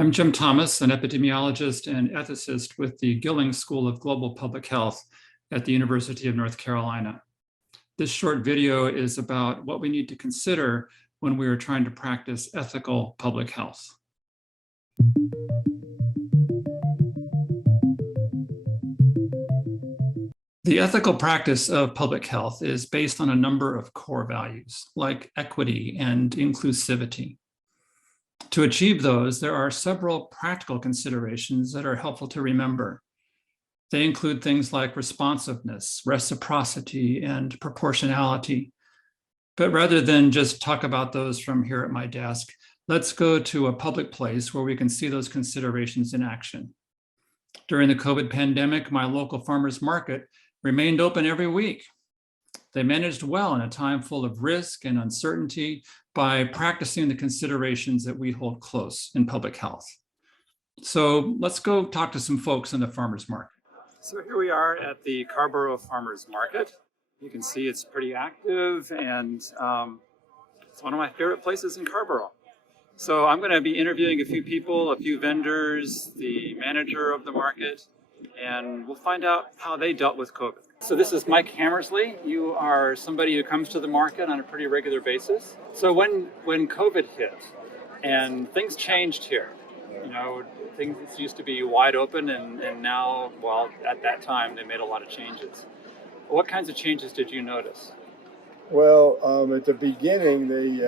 I'm Jim Thomas, an epidemiologist and ethicist with the Gilling School of Global Public Health at the University of North Carolina. This short video is about what we need to consider when we are trying to practice ethical public health. The ethical practice of public health is based on a number of core values, like equity and inclusivity. To achieve those, there are several practical considerations that are helpful to remember. They include things like responsiveness, reciprocity, and proportionality. But rather than just talk about those from here at my desk, let's go to a public place where we can see those considerations in action. During the COVID pandemic, my local farmers market remained open every week. They managed well in a time full of risk and uncertainty by practicing the considerations that we hold close in public health. So let's go talk to some folks in the farmers market. So here we are at the Carrboro Farmers Market. You can see it's pretty active, and it's one of my favorite places in Carrboro. So I'm going to be interviewing a few people, a few vendors, the manager of the market, and we'll find out how they dealt with COVID. So this is Mike Hammersley. You are somebody who comes to the market on a pretty regular basis. So when COVID hit and things changed here, you know, things used to be wide open, and now, well, at that time, they made a lot of changes. What kinds of changes did you notice? Well, at the beginning, they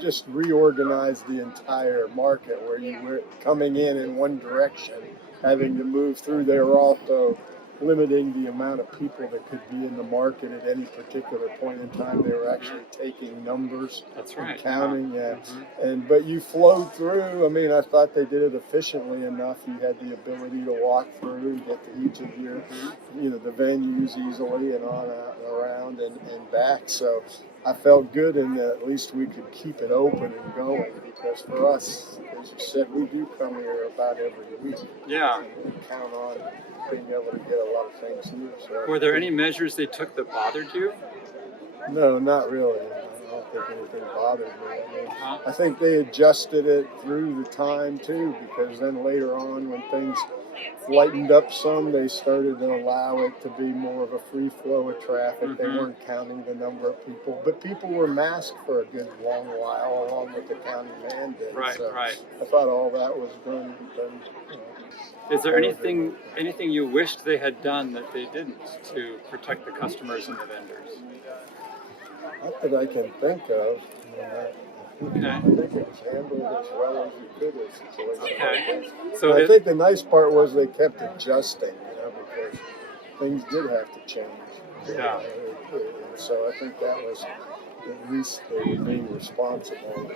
just reorganized the entire market where you were coming in one direction, having to move through. They were also limiting the amount of people that could be in the market at any particular point in time. They were actually taking numbers. That's right. And counting, yeah. But you flowed through. I mean, I thought they did it efficiently enough. You had the ability to walk through, get to each of your, the venues easily and on out and around and back. So I felt good in that at least we could keep it open and going, because for us, as you said, we do come here about every week. Yeah. And we count on being able to get a lot of things here. So were there any measures they took that bothered you? No, not really. I don't think anything bothered me. I think they adjusted it through the time too, because then later on when things lightened up some, they started to allow it to be more of a free flow of traffic. They weren't counting the number of people, but people were masked for a good long while along with the county mandate. Right, so right. I thought all that was done. Is there anything you wished they had done that they didn't to protect the customers and the vendors? Not that I can think of. I think it was handled as well as you could as a situation. Okay. So I think the nice part was they kept adjusting, because things did have to change. Yeah. And so I think that was at least they were being responsible.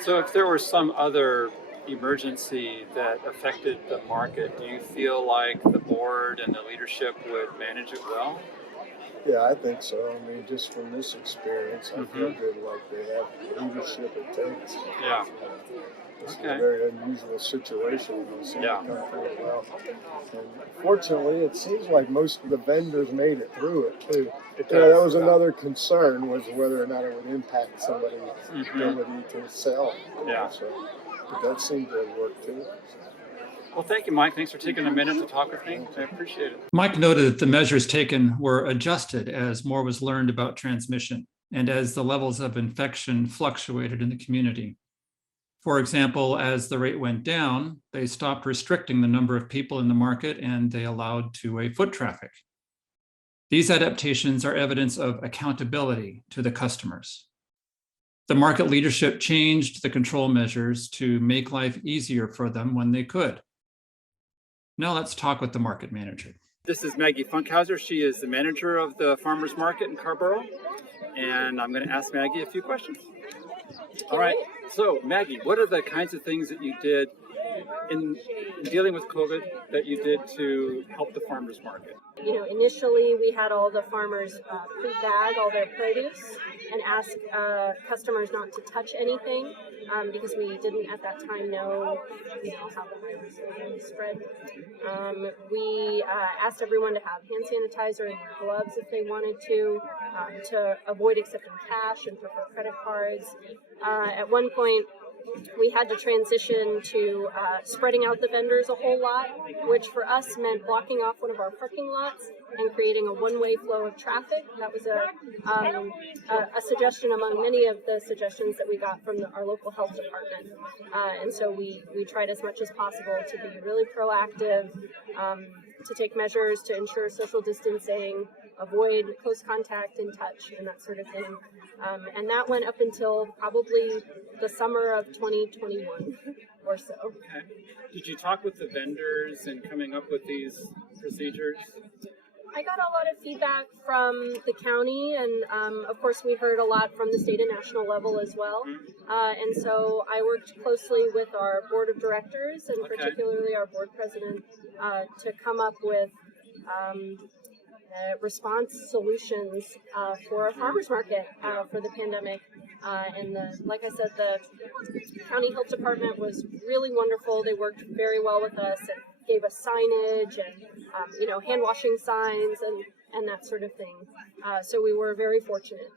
So if there were some other emergency that affected the market, do you feel like the board and the leadership would manage it well? Yeah, I think so. I mean, just from this experience, I feel good like they have the leadership it takes. Yeah. It's a very unusual situation, and they seem to come through it well. And fortunately, it seems like most of the vendors made it through it too. That was another concern, was whether or not it would impact somebody's ability to sell. Yeah. But that seemed to have worked too. Well, thank you, Mike. Thanks for taking a minute to talk with me. I appreciate it. Mike noted that the measures taken were adjusted as more was learned about transmission and as the levels of infection fluctuated in the community. For example, as the rate went down, they stopped restricting the number of people in the market and they allowed two-way foot traffic. These adaptations are evidence of accountability to the customers. The market leadership changed the control measures to make life easier for them when they could. Now let's talk with the market manager. This is Maggie Funkhauser. She is the manager of the farmers market in Carrboro, and I'm going to ask Maggie a few questions. All right. So Maggie, what are the kinds of things that you did in dealing with COVID that you did to help the farmers market? Initially we had all the farmers pre-bag all their produce and ask customers not to touch anything because we didn't at that time know how the virus was going to spread. We asked everyone to have hand sanitizer and gloves if they wanted to avoid accepting cash and prefer credit cards. At one point, we had to transition to spreading out the vendors a whole lot, which for us meant blocking off one of our parking lots and creating a one-way flow of traffic. That was a suggestion among many of the suggestions that we got from our local health department. And so we tried as much as possible to be really proactive, to take measures to ensure social distancing, avoid close contact and touch and that sort of thing. And that went up until probably the summer of 2021 or so. Okay. Did you talk with the vendors in coming up with these procedures? I got a lot of feedback from the county, and of course we heard a lot from the state and national level as well. And so I worked closely with our board of directors and particularly our board president to come up with response solutions for a farmers market for the pandemic. And like I said, the county health department was really wonderful. They worked very well with us and gave us signage and hand washing signs and that sort of thing. So we were very fortunate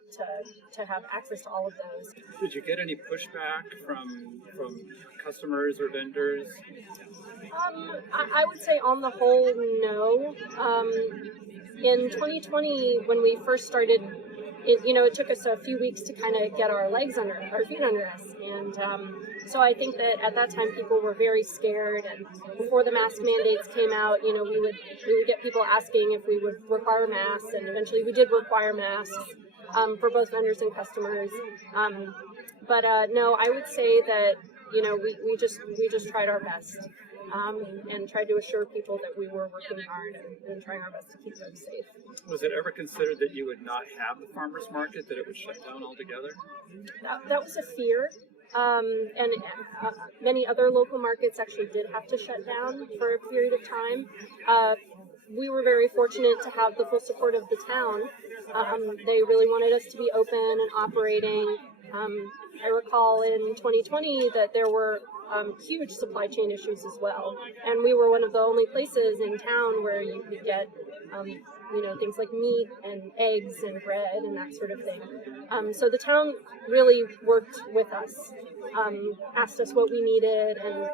to have access to all of those. Did you get any pushback from customers or vendors? I would say on the whole, no. In 2020, when we first started, it took us a few weeks to kind of get our feet under us. And so I think that at that time people were very scared. And before the mask mandates came out, we would get people asking if we would require masks. And eventually we did require masks for both vendors and customers. But no, I would say that, we just tried our best. And tried to assure people that we were working hard and trying our best to keep them safe. Was it ever considered that you would not have the farmers market, that it would shut down altogether? That was a fear. And many other local markets actually did have to shut down for a period of time. We were very fortunate to have the full support of the town. They really wanted us to be open and operating. I recall in 2020 that there were huge supply chain issues as well. And we were one of the only places in town where you could get, things like meat and eggs and bread and that sort of thing. So the town really worked with us, asked us what we needed, and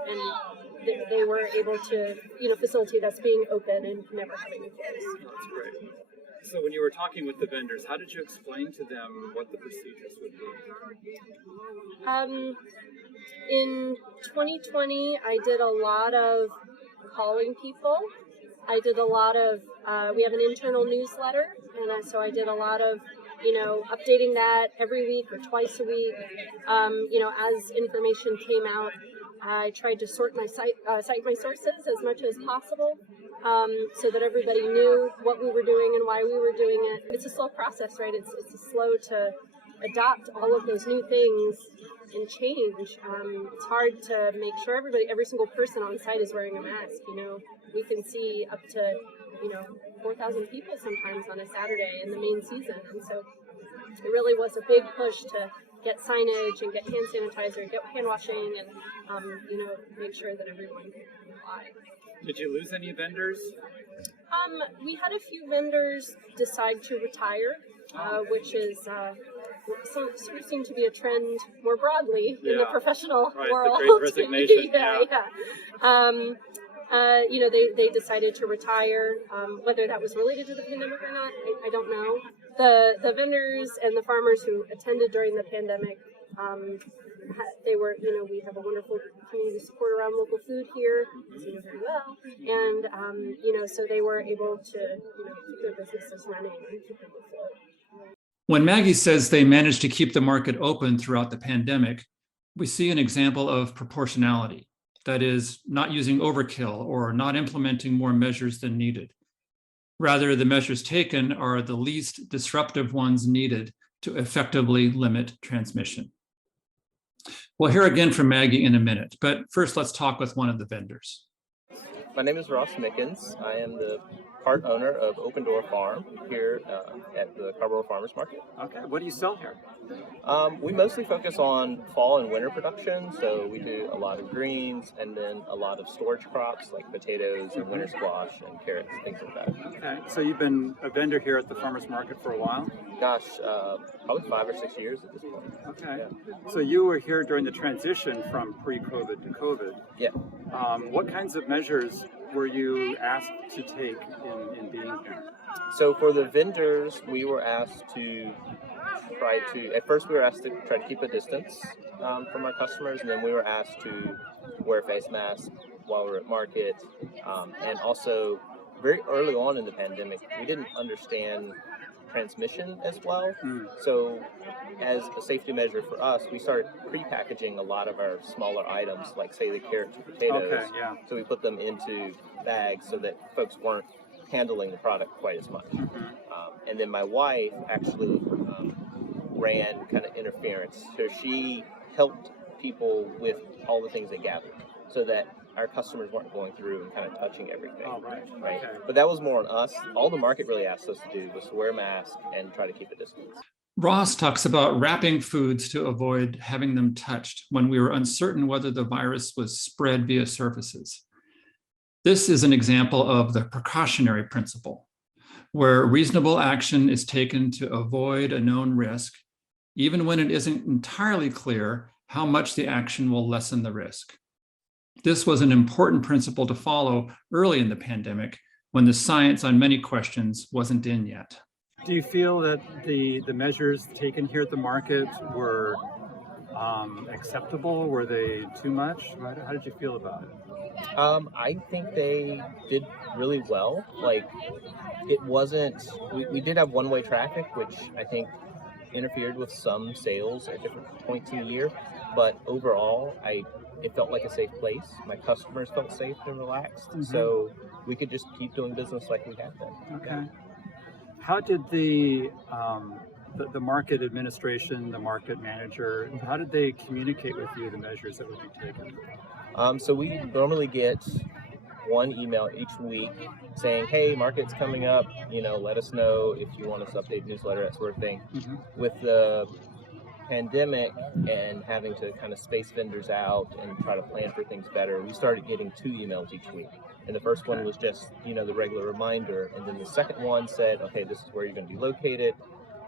they were able to, facilitate us being open and never having to close. That's great. So when you were talking with the vendors, how did you explain to them what the procedures would be? In 2020, I did a lot of calling people. I did a lot of, we have an internal newsletter, and so I did a lot of, updating that every week or twice a week. As information came out, I tried to cite my sources as much as possible, so that everybody knew what we were doing and why we were doing it. It's a slow process, right? It's slow to adopt all of those new things and change. It's hard to make sure every single person on site is wearing a mask. We can see up to 4,000 people sometimes on a Saturday in the main season, and so it really was a big push to get signage and get hand sanitizer and get hand washing and make sure that everyone can comply. Did you lose any vendors? We had a few vendors decide to retire, which is sort of seemed to be a trend more broadly in the professional world. The Great Resignation. They decided to retire. Whether that was related to the pandemic or not, I don't know. The vendors and the farmers who attended during the pandemic, they were, we have a wonderful community support around local food here, as you know very well, and so they were able to, keep their businesses running and keep them afloat. When Maggie says they managed to keep the market open throughout the pandemic, we see an example of proportionality. That is, not using overkill or not implementing more measures than needed. Rather, the measures taken are the least disruptive ones needed to effectively limit transmission. We'll hear again from Maggie in a minute, but first let's talk with one of the vendors. My name is Ross Mickens. I am the part owner of Open Door Farm here at the Carborough Farmers Market. Okay, what do you sell here? We mostly focus on fall and winter production, so we do a lot of greens and then a lot of storage crops like potatoes and winter squash and carrots, things like that. Okay, so you've been a vendor here at the farmers market for a while? Gosh, probably 5 or 6 years at this point. Okay, Yeah. so you were here during the transition from pre-COVID to COVID. Yeah. What kinds of measures were you asked to take in being here? So for the vendors, we were asked to at first we were asked to try to keep a distance from our customers, and then we were asked to wear face masks while we were at market. And also, very early on in the pandemic, we didn't understand transmission as well. So as a safety measure for us, we started pre-packaging a lot of our smaller items, like say the carrots and potatoes. Okay, yeah. So we put them into bags so that folks weren't handling the product quite as much. And then my wife actually ran kind of interference. So she helped people with all the things they gathered so that our customers weren't going through and kind of touching everything. Oh, right. Okay. But that was more on us. All the market really asked us to do was to wear masks and try to keep a distance. Ross talks about wrapping foods to avoid having them touched when we were uncertain whether the virus was spread via surfaces. This is an example of the precautionary principle, where reasonable action is taken to avoid a known risk, even when it isn't entirely clear how much the action will lessen the risk. This was an important principle to follow early in the pandemic when the science on many questions wasn't in yet. Do you feel that the measures taken here at the market were acceptable? Were they too much? How did you feel about it? I think they did really well. Like, it wasn't, we did have one-way traffic, which I think interfered with some sales at different points in the year, but overall, it felt like a safe place. My customers felt safe and relaxed, so we could just keep doing business like we had been. Okay. Yeah. How did the market administration, the market manager, how did they communicate with you the measures that would be taken? So we normally get one email each week saying, hey, market's coming up, let us know if you want us to update newsletter, that sort of thing. With the pandemic and having to kind of space vendors out and try to plan for things better, we started getting 2 emails each week. And the first one was just, the regular reminder. And then the second one said, okay, this is where you're going to be located.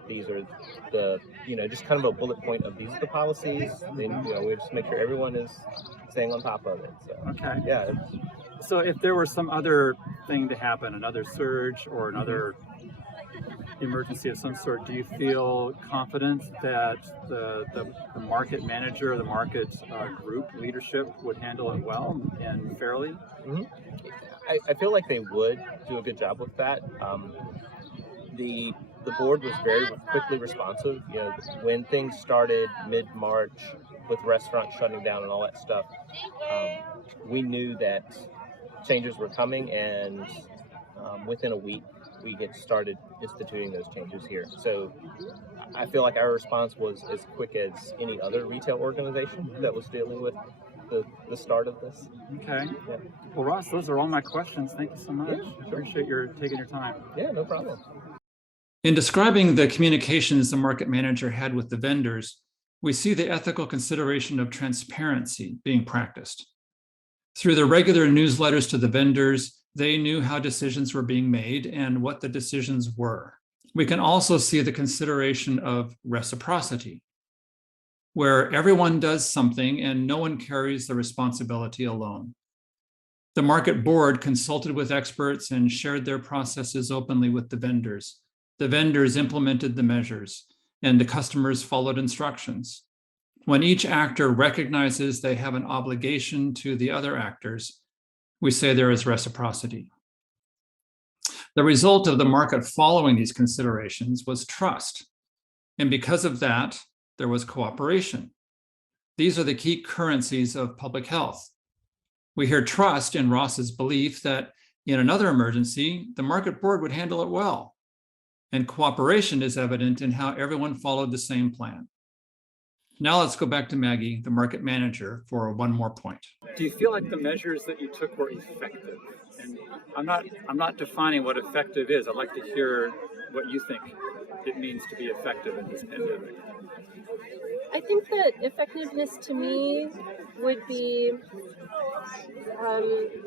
These are the, just kind of a bullet point of these are the policies. Then, we just make sure everyone is staying on top of it. So, okay. Yeah. So if there were some other thing to happen, another surge or another emergency of some sort, do you feel confident that the market manager, the market group leadership would handle it well and fairly? I feel like they would do a good job with that. The board was very quickly responsive. When things started mid-March with restaurants shutting down and all that stuff, we knew that changes were coming, and within a week we get started instituting those changes here. So I feel like our response was as quick as any other retail organization that was dealing with the start of this. Okay. Yeah. Well, Ross, those are all my questions. Thank you so much. Yeah, sure. I appreciate your taking your time. Yeah, no problem. In describing the communications the market manager had with the vendors, we see the ethical consideration of transparency being practiced. Through the regular newsletters to the vendors, they knew how decisions were being made and what the decisions were. We can also see the consideration of reciprocity, where everyone does something and no one carries the responsibility alone. The market board consulted with experts and shared their processes openly with the vendors. The vendors implemented the measures, and the customers followed instructions. When each actor recognizes they have an obligation to the other actors, we say there is reciprocity. The result of the market following these considerations was trust. And because of that, there was cooperation. These are the key currencies of public health. We hear trust in Ross's belief that in another emergency, the market board would handle it well. And cooperation is evident in how everyone followed the same plan. Now let's go back to Maggie, the market manager, for one more point. Do you feel like the measures that you took were effective? And I'm not defining what effective is. I'd like to hear what you think it means to be effective in this pandemic. I think that effectiveness to me would be,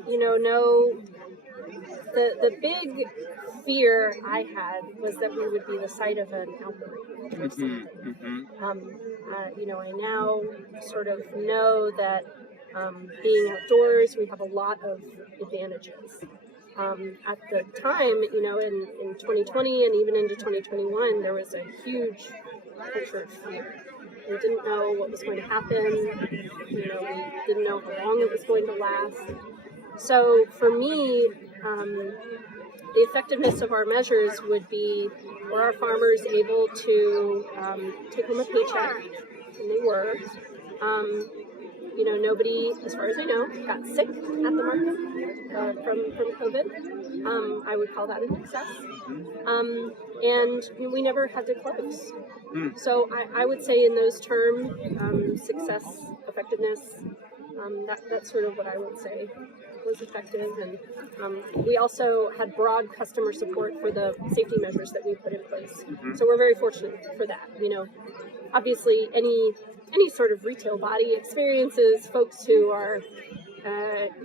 no, the big fear I had was that we would be the site of an outbreak or something. I now sort of know that being outdoors, we have a lot of advantages. At the time, in 2020 and even into 2021, there was a huge culture of fear. We didn't know what was going to happen. We didn't know how long it was going to last. So for me, the effectiveness of our measures would be, were our farmers able to take home a paycheck? And they were. Nobody, as far as I know, got sick at the market from COVID. I would call that an excess. And we never had to close. So I would say in those terms, success, effectiveness, that's sort of what I would say was effective. And we also had broad customer support for the safety measures that we put in place. So we're very fortunate for that. Obviously any sort of retail body experiences folks who are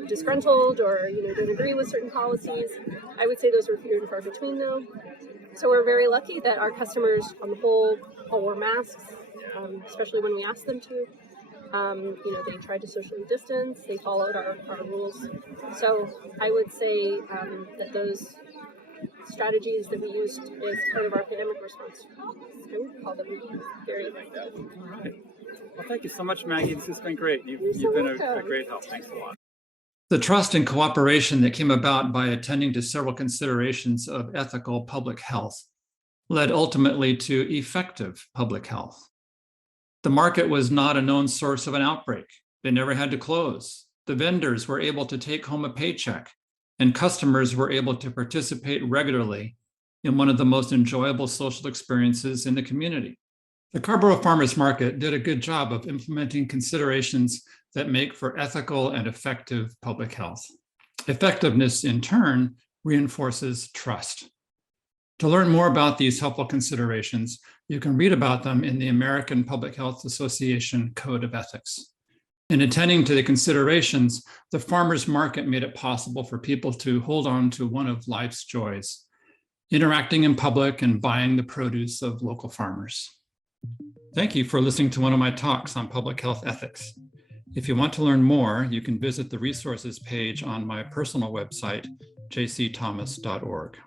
disgruntled or don't agree with certain policies. I would say those were few and far between, though. So we're very lucky that our customers, on the whole, all wore masks, especially when we asked them to. They tried to socially distance. They followed our rules. So I would say that those strategies that we used as part of our pandemic response, I would call them very effective. Well, thank you so much, Maggie. This has been great. You've been a great help. Thanks a lot. The trust and cooperation that came about by attending to several considerations of ethical public health led ultimately to effective public health. The market was not a known source of an outbreak. They never had to close. The vendors were able to take home a paycheck, and customers were able to participate regularly in one of the most enjoyable social experiences in the community. The Carborough Farmers Market did a good job of implementing considerations that make for ethical and effective public health. Effectiveness, in turn, reinforces trust. To learn more about these helpful considerations, you can read about them in the American Public Health Association Code of Ethics. In attending to the considerations, the farmers market made it possible for people to hold on to one of life's joys, interacting in public and buying the produce of local farmers. Thank you for listening to one of my talks on public health ethics. If you want to learn more, you can visit the resources page on my personal website, jcthomas.org.